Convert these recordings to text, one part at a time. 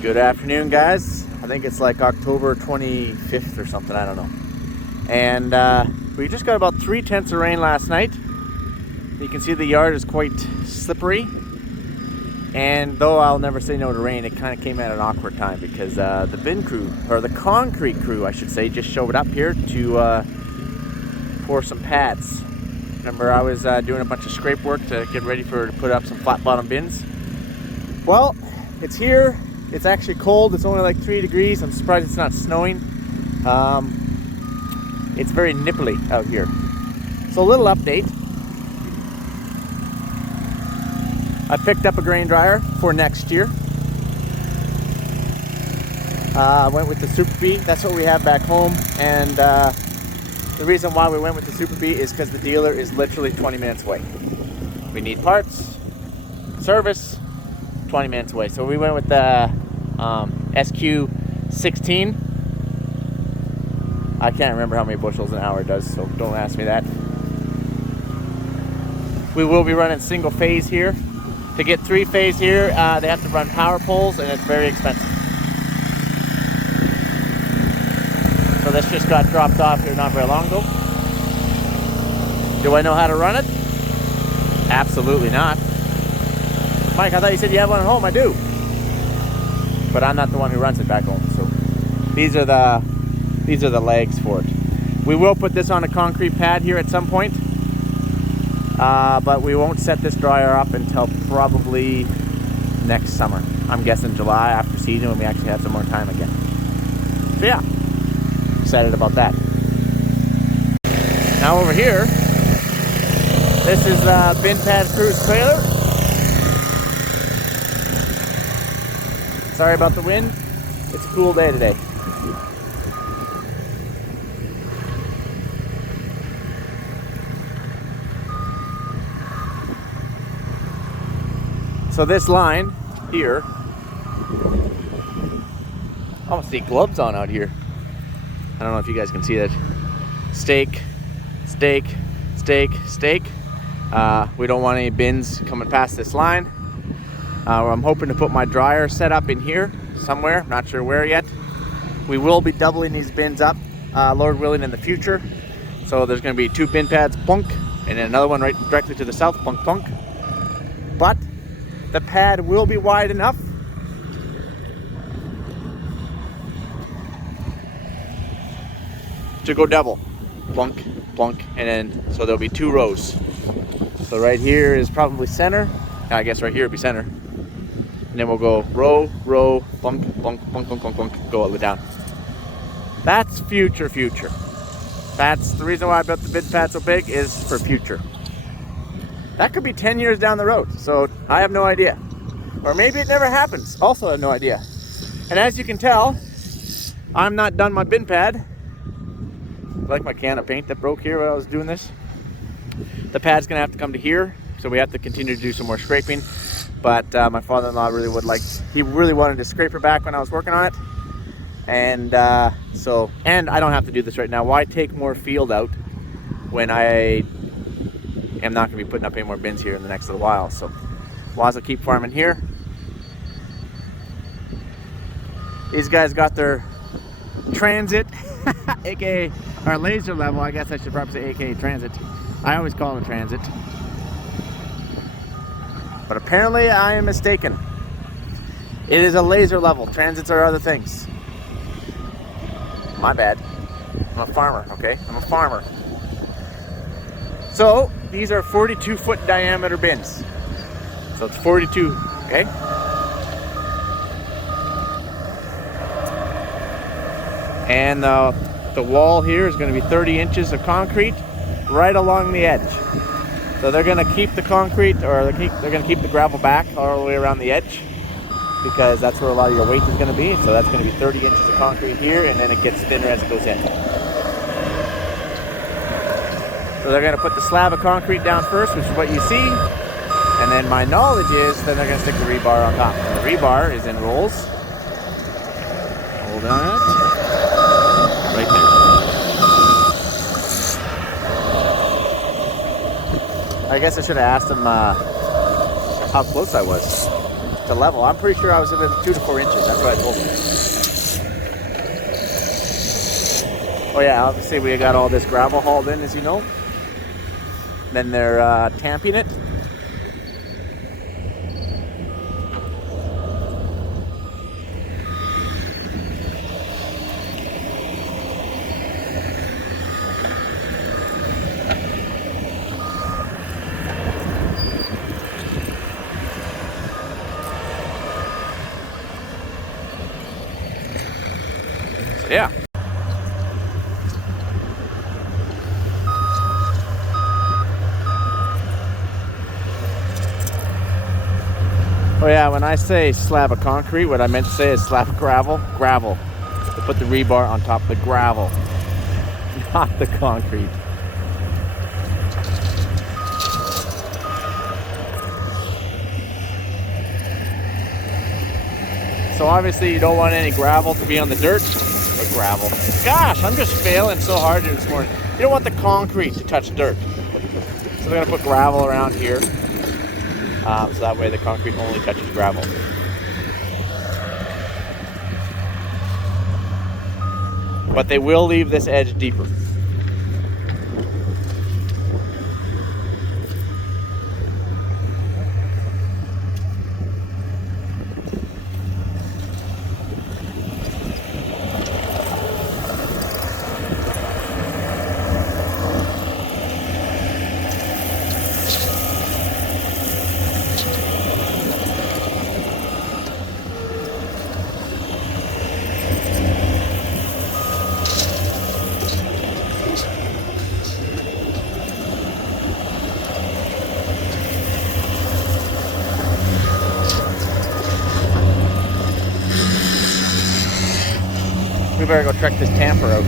Good afternoon, guys. I think it's like October 25th or something, I don't know. And we just got about 3/10 of rain last night. You can see the yard is quite slippery. And though I'll never say no to rain, it kind of came at an awkward time because the bin crew, or the concrete crew, I should say, just showed up here to pour some pads. Remember, I was doing a bunch of scrape work to get ready to put up some flat bottom bins. Well, it's here. It's actually cold. It's only like 3 degrees. I'm surprised it's not snowing. It's very nipply out here. So a little update. I picked up a grain dryer for next year. I went with the Super Bee. That's what we have back home. And the reason why we went with the Super Bee is because the dealer is literally 20 minutes away. We need parts, service, 20 minutes away. So we went with the SQ16. I can't remember how many bushels an hour it does, so don't ask me that. We will be running single phase here. To get 3-phase here, they have to run power poles, and it's very expensive. So this just got dropped off here not very long ago. Do I know how to run it? Absolutely not. Mike, I thought you said you have one at home. I do. But I'm not the one who runs it back home. So these are the legs for it. We will put this on a concrete pad here at some point. But we won't set this dryer up until probably next summer. I'm guessing July, after season, when we actually have some more time again. So yeah, excited about that. Now over here, this is Bin Pad Crew's trailer. Sorry about the wind. It's a cool day today. So this line here, I almost see gloves on out here. I don't know if you guys can see that. Stake, stake, stake, stake. We don't want any bins coming past this line. I'm hoping to put my dryer set up in here somewhere, not sure where yet. We will be doubling these bins up, Lord willing, in the future. So there's going to be 2 bin pads, plunk, and then another one right directly to the south, plunk, plunk. But the pad will be wide enough to go double, plunk, plunk, and then so there'll be 2 rows. So right here is probably center. I guess right here would be center. And then we'll go row, row, plunk, plunk, plunk, plunk, plunk, plunk, go all the way down. That's future. That's the reason why I built the bin pad so big, is for future. That could be 10 years down the road, so I have no idea. Or maybe it never happens, also have no idea. And as you can tell, I'm not done my bin pad. Like my can of paint that broke here when I was doing this. The pad's gonna have to come to here, so we have to continue to do some more scraping. But my father-in-law really wanted to scrape her back when I was working on it. And and I don't have to do this right now. Why take more field out when I am not going to be putting up any more bins here in the next little while? So Waz will keep farming here. These guys got their transit, aka our laser level. I guess I should probably say aka transit. I always call it a transit, but apparently I am mistaken. It is a laser level. Transits are other things. My bad. I'm a farmer, okay? I'm a farmer. So these are 42-foot diameter bins. So it's 42, okay? And the wall here is going to be 30 inches of concrete right along the edge. So they're going to keep the concrete, or they're going to keep the gravel back all the way around the edge, because that's where a lot of your weight is going to be. So that's going to be 30 inches of concrete here, and then it gets thinner as it goes in. So they're going to put the slab of concrete down first, which is what you see. And then my knowledge is then they're going to stick the rebar on top. And the rebar is in rolls. Hold on it. Right there. I guess I should have asked them how close I was. to level. I'm pretty sure I was about 2 to 4 inches. That's what I told them. Oh yeah, obviously we got all this gravel hauled in, as you know. Then they're tamping it. So yeah. Oh yeah, when I say slab of concrete, what I meant to say is slab of gravel. Gravel. To put the rebar on top of the gravel, not the concrete. So obviously you don't want any gravel to be on the dirt. Or gravel. Gosh, I'm just failing so hard here this morning. You don't want the concrete to touch dirt. So they're gonna put gravel around here. So that way the concrete only touches gravel. But they will leave this edge deeper. We better go check this tamper out.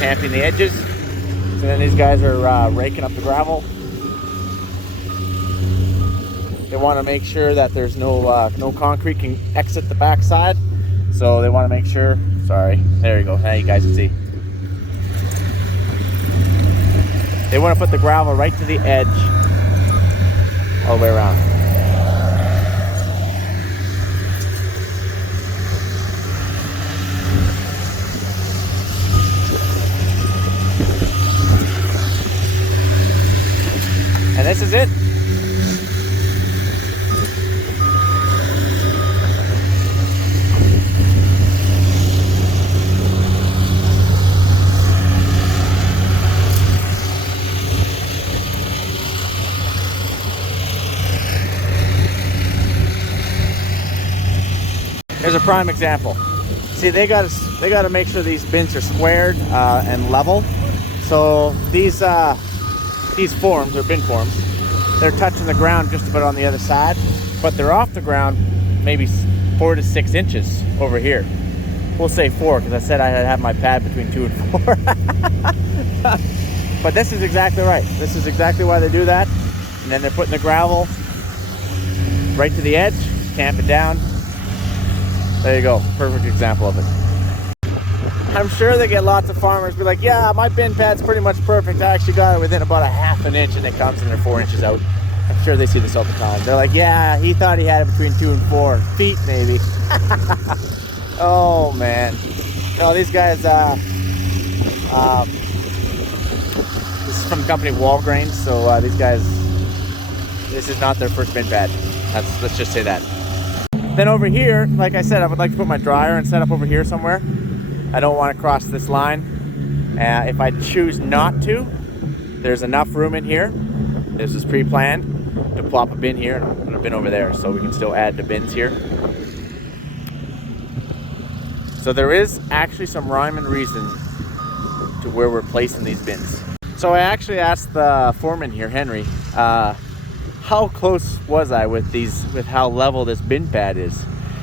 Tamping the edges. And then these guys are raking up the gravel. They want to make sure that there's no concrete can exit the backside. So they want to make sure, sorry, there you go. Now you guys can see. They want to put the gravel right to the edge, all the way around. And this is it. Here's a prime example. See, they got to make sure these bins are squared and level. So these forms, or bin forms, they're touching the ground just about on the other side, but they're off the ground maybe 4 to 6 inches over here. We'll say 4 because I said I had to have my pad between 2 and 4. But this is exactly right. This is exactly why they do that. And then they're putting the gravel right to the edge, tamp it down. There you go, perfect example of it. I'm sure they get lots of farmers be like, yeah, my bin pad's pretty much perfect. I actually got it within about a ½ an inch, and it comes and they're 4 inches out. I'm sure they see this all the time. They're like, yeah, he thought he had it between 2 and 4 feet, maybe. Oh man. No, these guys, this is from the company Walgreens, so these guys, this is not their first bin pad. Let's just say that. Then over here, like I said, I would like to put my dryer and set up over here somewhere. I don't want to cross this line. If I choose not to, there's enough room in here. This is pre-planned to plop a bin here and a bin over there, so we can still add the bins here. So there is actually some rhyme and reason to where we're placing these bins. So I actually asked the foreman here, Henry, how close was I with how level this bin pad is?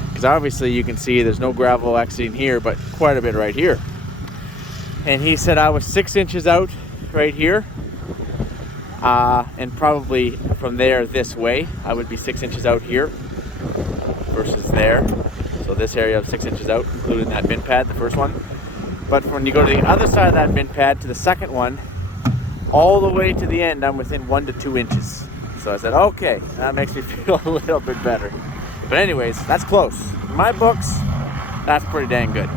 Because obviously you can see there's no gravel exiting here, but quite a bit right here. And he said I was 6 inches out right here, and probably from there this way I would be 6 inches out here versus there. So So this area of 6 inches out, including that bin pad, the first one. But when you go to the other side of that bin pad, to the second one, all the way to the end, I'm within 1 to 2 inches. So I said, okay, that makes me feel a little bit better. But anyways, that's close. In my books, that's pretty dang good.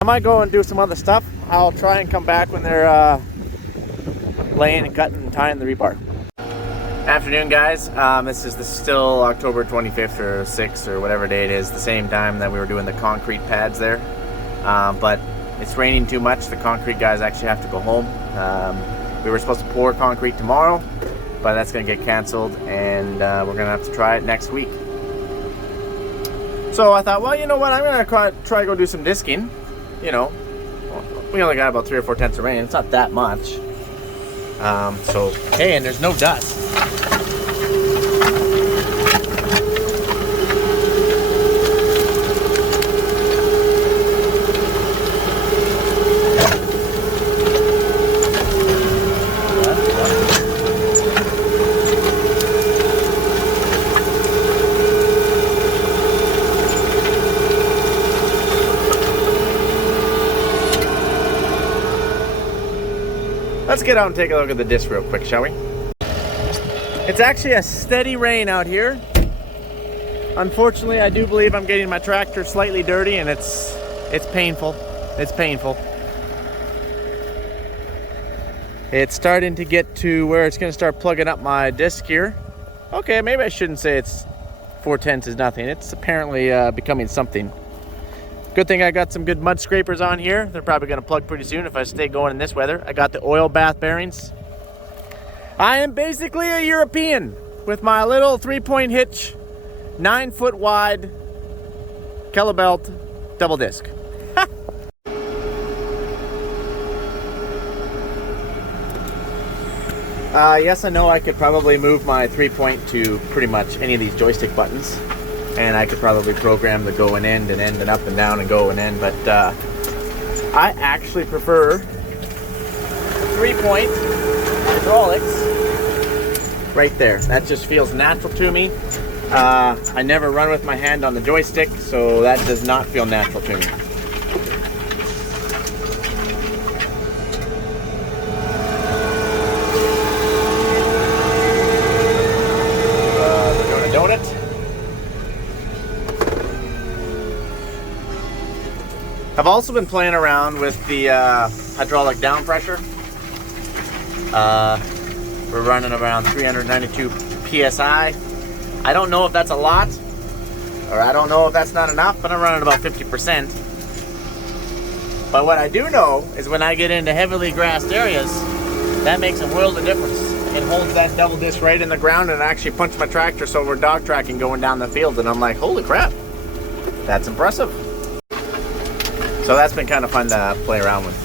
I might go and do some other stuff. I'll try and come back when they're laying and cutting and tying the rebar. Afternoon, guys. This is still October 25th or 6th or whatever day it is, the same time that we were doing the concrete pads there. But it's raining too much. The concrete guys actually have to go home. We were supposed to pour concrete tomorrow, but that's going to get canceled, and we're going to have to try it next week. So I thought, well, you know what? I'm going to try to go do some disking. You know, we only got about 3 or 4 tenths of rain. It's not that much. So, hey, and there's no dust. Let's get out and take a look at the disc real quick, shall we? It's actually a steady rain out here. Unfortunately, I do believe I'm getting my tractor slightly dirty, and it's painful. It's painful. It's starting to get to where it's going to start plugging up my disc here. Okay, maybe I shouldn't say it's 4 tenths is nothing. It's apparently becoming something. Good thing I got some good mud scrapers on here. They're probably going to plug pretty soon if I stay going in this weather. I got the oil bath bearings. I am basically a European with my little 3-point hitch, 9-foot wide Kelebelt double disc. Yes, I know I could probably move my 3-point to pretty much any of these joystick buttons. And I could probably program the go and end and up and down and go and end, but I actually prefer 3-point hydraulics right there. That just feels natural to me. I never run with my hand on the joystick, so that does not feel natural to me. Donut. I've also been playing around with the hydraulic down pressure. We're running around 392 PSI. I don't know if that's a lot, or I don't know if that's not enough, but I'm running about 50%. But what I do know is when I get into heavily grassed areas, that makes a world of difference. It holds that double disc right in the ground, and I actually punch my tractor so we're dog tracking going down the field, and I'm like, holy crap, that's impressive. So that's been kind of fun to play around with.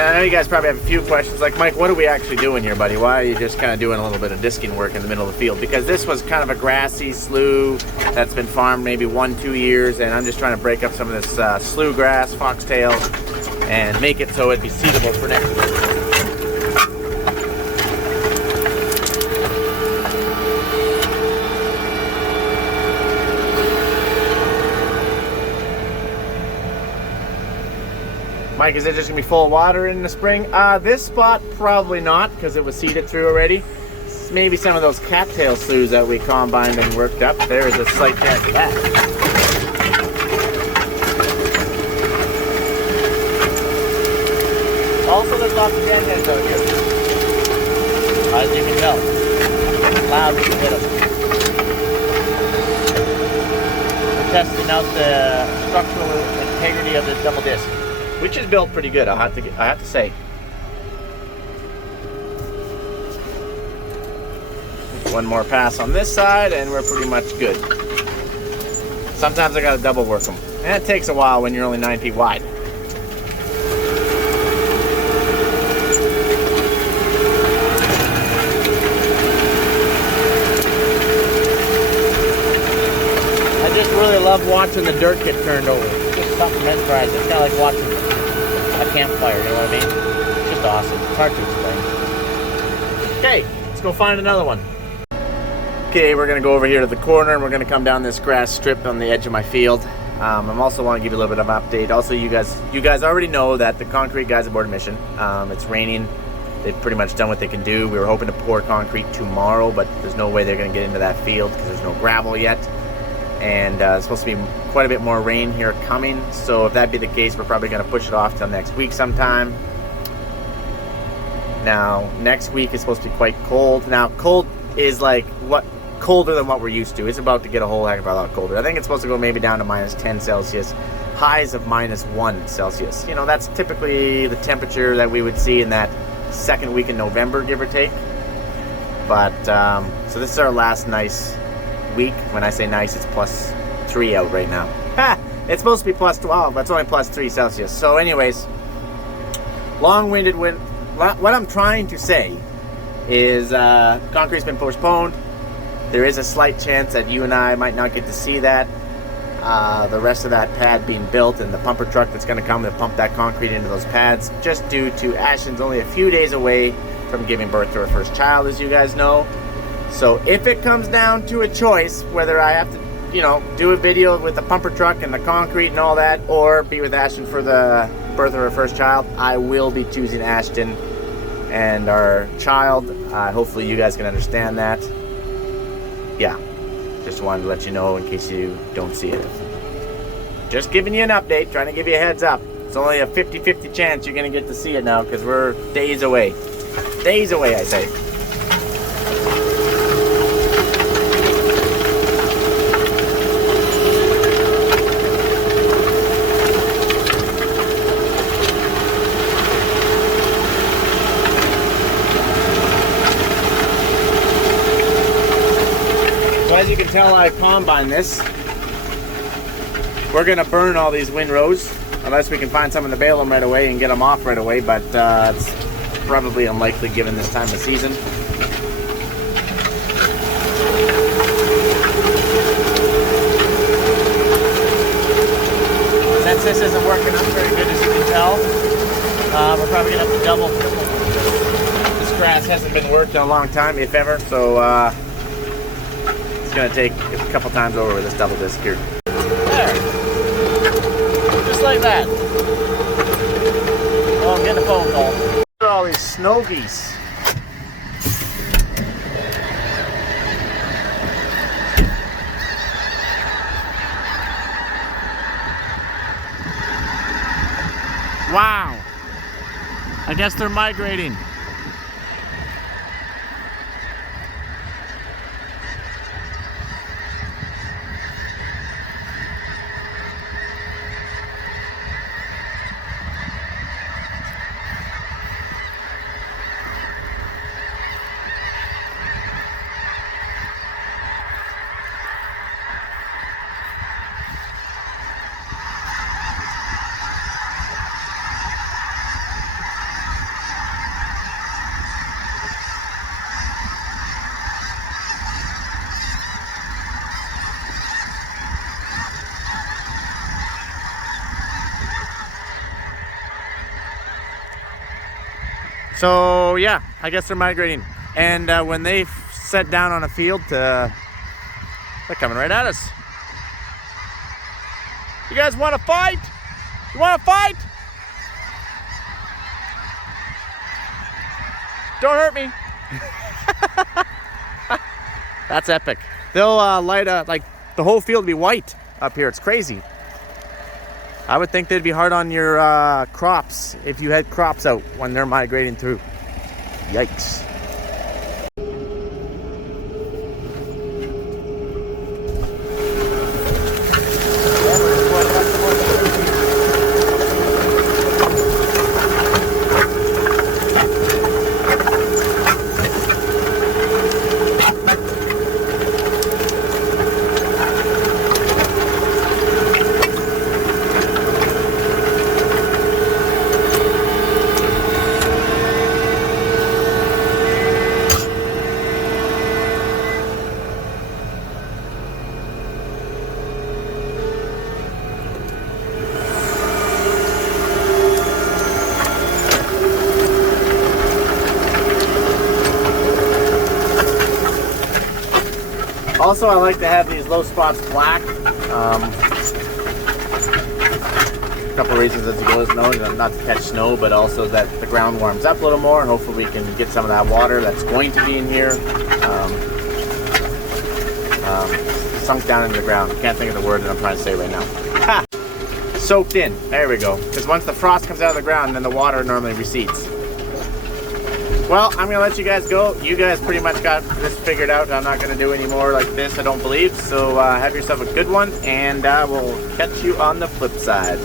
I know you guys probably have a few questions like, Mike, what are we actually doing here, buddy? Why are you just kind of doing a little bit of disking work in the middle of the field? Because this was kind of a grassy slough that's been farmed maybe 1-2 years, and I'm just trying to break up some of this slough grass, foxtail, and make it so it'd be seedable for next year. Mike, is it just gonna be full of water in the spring? This spot, probably not, because it was seeded through already. Maybe some of those cattail sloughs that we combined and worked up, there is a slight chance of that. Also, there's lots of panheads out here. As you can tell. Loud when you hit them. We're testing out the structural integrity of this double disc, which is built pretty good, I have to say. One more pass on this side and we're pretty much good. Sometimes I gotta double work them. And it takes a while when you're only 9 feet wide. I just really love watching the dirt get turned over. It's just something mesmerizing. It's kind of like watching a campfire, you know what I mean? It's just awesome. It's hard to explain. Okay, let's go find another one. Okay, we're gonna go over here to the corner and we're gonna come down this grass strip on the edge of my field. I'm also want to give you a little bit of an update. Also, you guys already know that the concrete guys aboard a mission. It's raining. They've pretty much done what they can do. We were hoping to pour concrete tomorrow, but there's no way they're gonna get into that field because there's no gravel yet. And it's supposed to be quite a bit more rain here coming, so if that be the case, we're probably going to push it off till next week sometime. Now, next week is supposed to be quite cold. Now, cold is like colder than what we're used to. It's about to get a whole heck of a lot colder. I think it's supposed to go maybe down to -10 Celsius, highs of -1 Celsius. You know, that's typically the temperature that we would see in that second week in November, give or take. But so this is our last nice week. When I say nice, it's +3 out right now. It's supposed to be +12, but it's only +3 Celsius. So anyways, long-winded wind. What I'm trying to say is concrete's been postponed. There is a slight chance that you and I might not get to see that. The rest of that pad being built and the pumper truck that's going to come and pump that concrete into those pads, just due to Ashton's only a few days away from giving birth to her first child, as you guys know. So if it comes down to a choice, whether I have to, you know, do a video with the pumper truck and the concrete and all that, or be with Ashton for the birth of her first child, I will be choosing Ashton and our child. Hopefully you guys can understand that. Yeah, just wanted to let you know in case you don't see it. Just giving you an update, trying to give you a heads up. It's only a 50-50 chance you're going to get to see it now, because we're days away. Days away, I say. As you can tell, I combine this. We're gonna burn all these windrows unless we can find someone to bale them right away and get them off right away, but it's probably unlikely given this time of season. Since this isn't working out very good, as you can tell, we're probably gonna have to double. This grass hasn't been worked in a long time, if ever, so it's going to take a couple times over with this double disc here. There. Just like that. Oh, I'm getting a phone call. Look at all these snow geese. Wow. I guess they're migrating. So yeah, I guess they're migrating. And when they set down on a field, they're coming right at us. You guys want to fight? You want to fight? Don't hurt me. That's epic. They'll light up, like the whole field will be white up here. It's crazy. I would think they'd be hard on your crops if you had crops out when they're migrating through. Yikes. Also, I like to have these low spots black. A couple of reasons, as you guys know, not to catch snow, but also that the ground warms up a little more, and hopefully we can get some of that water that's going to be in here sunk down into the ground. Can't think of the word that I'm trying to say right now. Ha! Soaked in. There we go. Because once the frost comes out of the ground, then the water normally recedes. Well, I'm going to let you guys go. You guys pretty much got this figured out. I'm not going to do any more like this, I don't believe. So have yourself a good one, and I will catch you on the flip side.